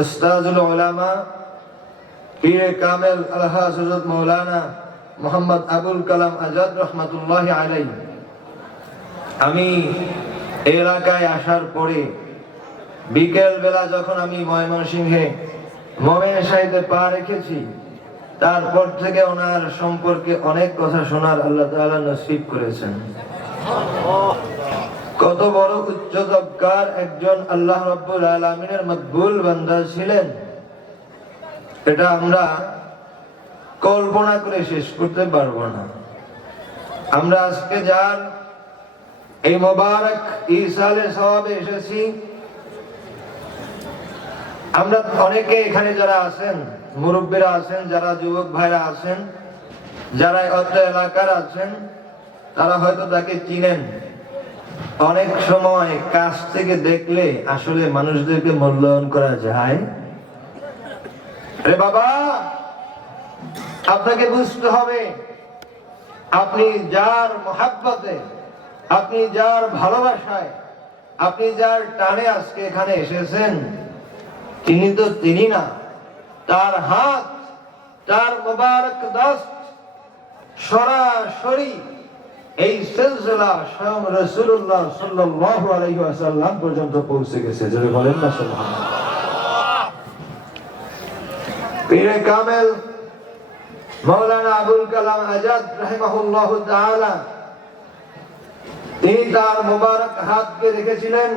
উস্তাজুল উলামা, পীরে কামেল আলহাজ হযরত মাওলানা মোহাম্মদ আবুল কালাম আজাদ রহমাতুল্লাহ আলাই আমি এলাকায় আসার পরে বিকেল বেলা যখন আমি ময়মনসিংহে মমের সাহিতে পা রেখেছি, তারপর থেকে ওনার সম্পর্কে অনেক কথা শোনার আল্লাহ তাআলা নসিব করেছেন। কত বড় উচ্চতকার একজন আল্লাহ রব্বুল আলমিনের মকবুল বান্দা ছিলেন। এটা আমরা কল্পনা করে শেষ করতে না। আমরা আজকে যার এই মোবারক ইসালে এসেছি। আমরা অনেকে এখানে যারা আছেন, মুরব্বীরা আছেন, যারা যুবক ভাইরা আছেন, যারা অত্র এলাকার আছেন, তারা হয়তো তাকে চিনেন। অনেক সময় কাছ থেকে দেখলে আসলে মানুষদেরকে মূল্যায়ন করা যায়। রে বাবা, আপনাকে বুঝতে হবে, আপনি যার মহাব্বতে, আপনি যার ভালোবাসায়, আপনি যার টানে আজকে এখানে এসেছেন, তিনি তো তিনি না। তার হাত, তার মোবারক দাস সরাসরি এই সিলসিলা স্বয়ং রাসূলুল্লাহ সাল্লাল্লাহু আলাইহি ওয়াসাল্লাম পর্যন্ত পৌঁছে গেছে। যদি বলেন না, সুবহানাল্লাহ। পীরে কামেল, মাওলানা আবুল কালাম আজাদ তাআলা, তিনি তার মোবারক হাতকে রেখেছিলেন।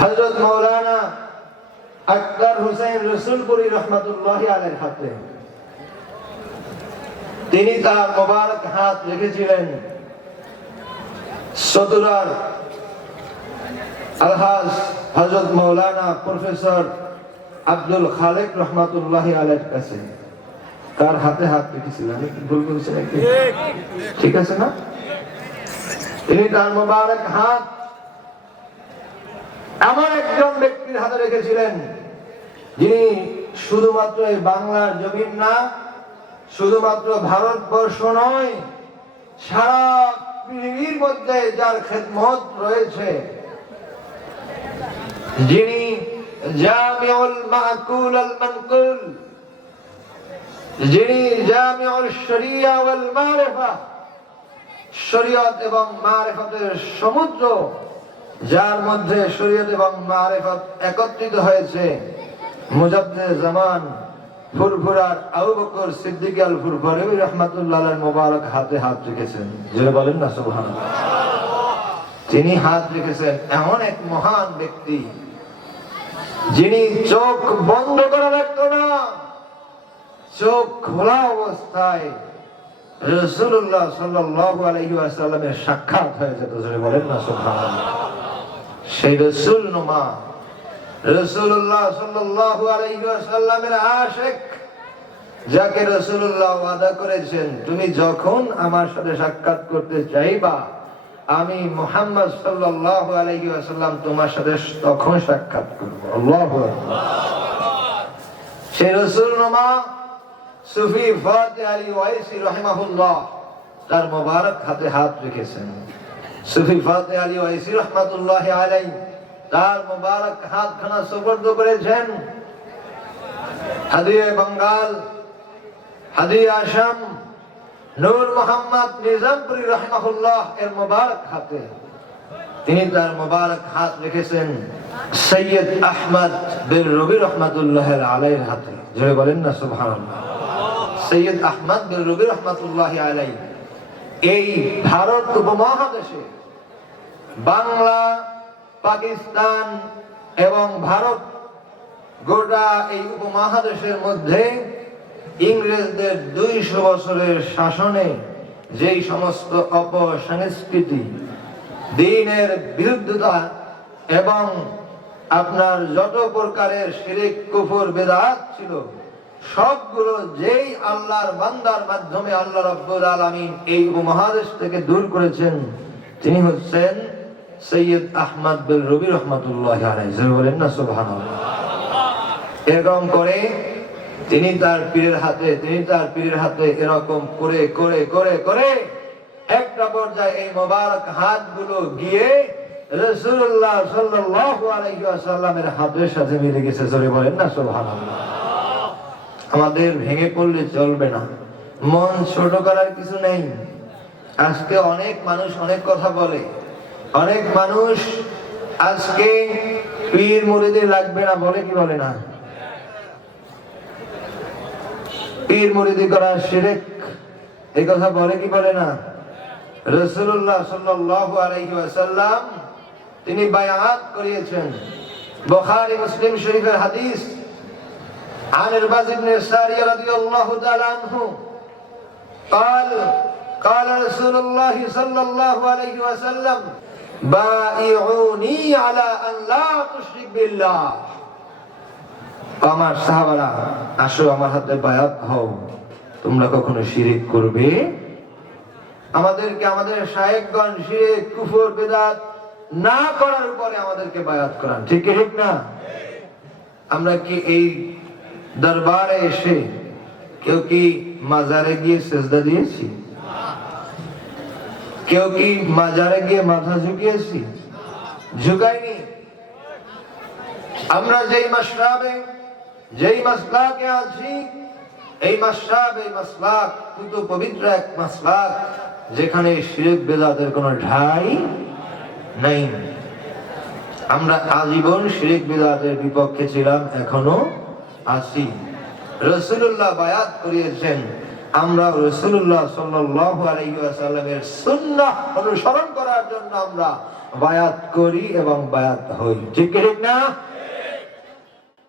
হযরত মাওলানা আকবর হুসাইন রসুলপুরি রহমতুল্লাহ আলের হাতে। তিনি তার মোবারক হাত রেখেছিলেন। সতুরার আলহাজ হজরত মৌলানা প্রফেসর আব্দুল খালেক রহমাতুল্লাহ আলের কাছে। তার হাতে হাত রেখেছিলেন? ভুল নাকি ঠিক আছে না? তিনি তার মোবারক হাত এমন একজন ব্যক্তির হাতে রেখেছিলেন, যিনি শুধুমাত্র এই বাংলার জমিন না শুধুমাত্র ভারতবর্ষ নয়, সারা পৃথিবীর মধ্যে যার খেদমত রয়েছে, যিনি জামিউল শরিয়া এবং সমুদ্র, যার মধ্যে এবং একত্রিত হয়েছে জামান। ফুরফুরার আবু বকর সিদ্দিক আল রহমাতুল্লাহ মোবারক হাতে হাত রেখেছেন। যেটা বলেন না, সুবহানাল্লাহ। তিনি হাত রেখেছেন, এমন এক মহান ব্যক্তি, যিনি চোখ বন্ধ না, চোখ খোলা অবস্থায় রসুল্লাহ সাল্লাল্লাহু আলাইহি ওয়াসাল্লামের সাক্ষাৎ হয়ে যেত। বলেন না, সুবহানাল্লাহ। সেই রসুল নুমা রসুল্লাহ সাল্লাল্লাহু আলাইহি ওয়াসাল্লামের আশিক যাকে রসুল্লাহ ওয়াদা করেছেন, তুমি যখন আমার সাথে সাক্ষাৎ করতে চাইবা, আমি মোহাম্মদ সাল্লাল্লাহু আলাইহি ওয়াসাল্লাম তোমার সাথে তখন সাক্ষাৎ করব। সেই রসুল নুমা সুফি ফাতে আলী ওয়াইসি রহিমাহুল্লাহ তার মোবারক হাতে হাত রেখেছেন। সুফি ফাতে আলী ওয়াইসি রহমাতুল্লাহ আলাই তার মোবারক হাতখানা সুপর্দ করেছেন। হাদিয়ে বাঙ্গাল হাদিয়ে আসাম নূর মোহাম্মদ নিজামপুরি রহমাহুল্লাহ এর মোবারক হাতে। তিনি তার মোবারক হাত রেখেছেন সৈয়দ আহমদ বিন রবি রহমাতুল্লাহ আলাইয়ের হাতে। জোরে বলেন না, সুবহানাল্লাহ। সৈয়দ আহমদ বিন রবি রহমাতুল্লাহ আলাই, এই ভারত উপমহাদেশে বাংলা, পাকিস্তান এবং ভারত গোটা এই উপমহাদেশের মধ্যে ইংরেজদের দুইশো বছরের শাসনে যেই সমস্ত অপসংস্কৃতি দিনের বিরুদ্ধতা এবং আপনার যত প্রকারের শিরিক, কুফর, বেদাত ছিল, সবগুলো যেই আল্লাহর বান্দার মাধ্যমে আল্লাহ রব্বুল আলামিন এই উপমহাদেশ থেকে দূর করেছেন, তিনি হচ্ছেন সৈয়দ আহমদ বিন রবি রহমতুল্লাহ বলেন না, সুবহানাল্লাহ। এরকম করে তিনি তার পীরের হাতে তিনি তার পীরের হাতে এরকম করে করে করে করে একটা পর্যায়ে এই মোবারক হাতগুলো গিয়ে রসুল্লাহ হাতের সাথে মিলে গেছে। বলেন না আমাদের ভেঙে পড়লে চলবে না। মন ছোট করার কিছু নেই। আজকে অনেক মানুষ অনেক কথা বলে। অনেক মানুষ আজকে পীর মুরিদে লাগবে না, বলে কি বলে না? পীর মুরিদি করা শিরেক এই কথা বলে কি বলে না রসুল্লাহ সাল্লাল্লাহু আলাইহি ওয়াসাল্লাম তিনি বায়াত করিয়েছেন বুখারী মুসলিম শরীফের হাদিস عن الباز بن الساري رضي الله تعالى عنه قال قال رسول الله صلى الله عليه وسلم بايعوني على ان لا تشرك بالله আমার সাহাবারা, আসো আমার হাতে বায়াত হও। তোমরা কখনো শিরিক করবে? আমাদেরকে, আমাদের শায়েকগণ শিরিক, কুফর, বেদাত না করার উপরে আমাদেরকে বায়াত করান। ঠিক ঠিক না? আমরা কি এই দরবারে এসে কেউ কি মাজারে গিয়ে সেজদা দিয়েছি? কেউ কি মাজারে গিয়ে মাথা ঝুঁকিয়েছি? ঝুঁকাইনি? আমরা যেই মাসরাবে যেই মাসলাকে আছি, এই মাসরাব এই মাসলাক, কিন্তু পবিত্র এক মাসলাক, যেখানে শিরক বেদাতের কোনো ঠাই নাই। আমরা আজীবন শিরিক বিদাতের বিপক্ষে ছিলাম, এখনও আছি। রসুল্লাহ বায়াত করিয়েছেন, আমরা রসুল্লাহ সাল্লাল্লাহু আলাইহি ওয়াসাল্লামের সুন্নাহ অনুসরণ করার জন্য আমরা বায়াত করি এবং বায়াত হই। ঠিক না?